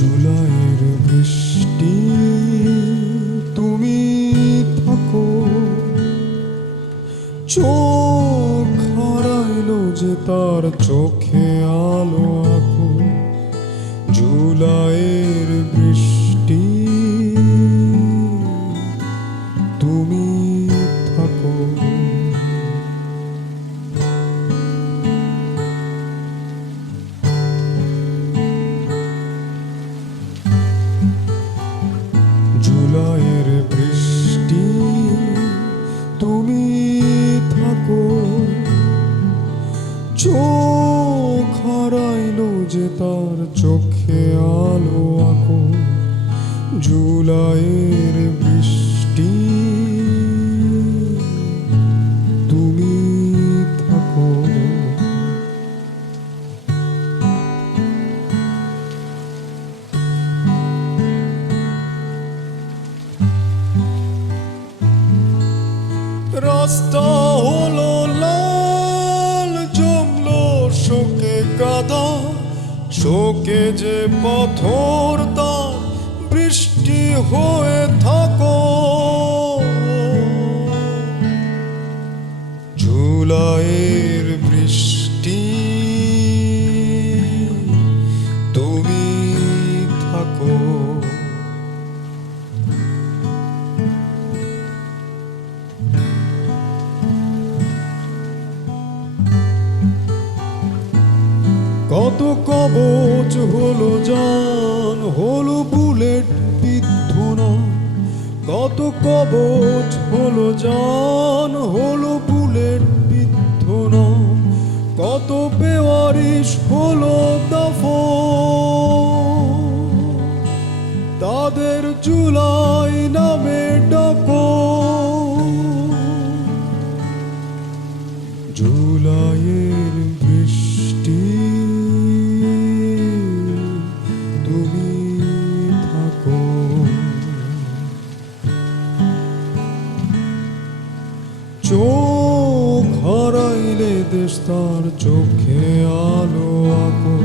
জুলাইয়ের বৃষ্টি তুমি থাকো। চোখ হারাইলো যে তার চোখে আলো আঁকো। জুলাইয়ের বৃষ্টি তুমি যে তার চোখে আলো আঁকো জুলাইয়ের বৃষ্টি। রাস্তা হলো লাল জমলো শোকে কাদা। শোকে যে পথর তা বৃষ্টি হয়ে থাকো। জুলাইয়ের বৃষ্টি কত কবচ হলো জান, হলো বুলেট বিদ্ধ না কত কবচ হলো জান, হলো বুলেট বিদ্ধ না কত বেওয়ারিশ হলো দফ তাদের জুলাই চোখ হারাইলে দেশ তার চোখে আলো আকো।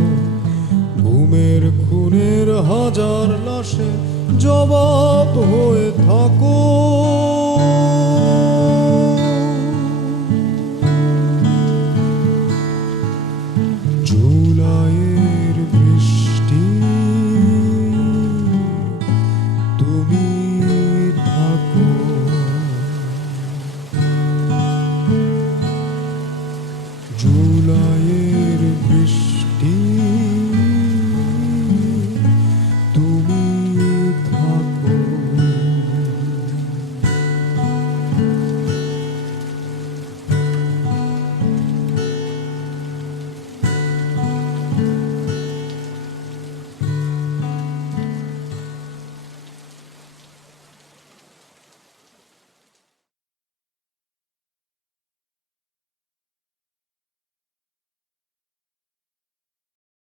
ঘুমের খুনের হাজার লাশে জবাব হয়ে থাকো।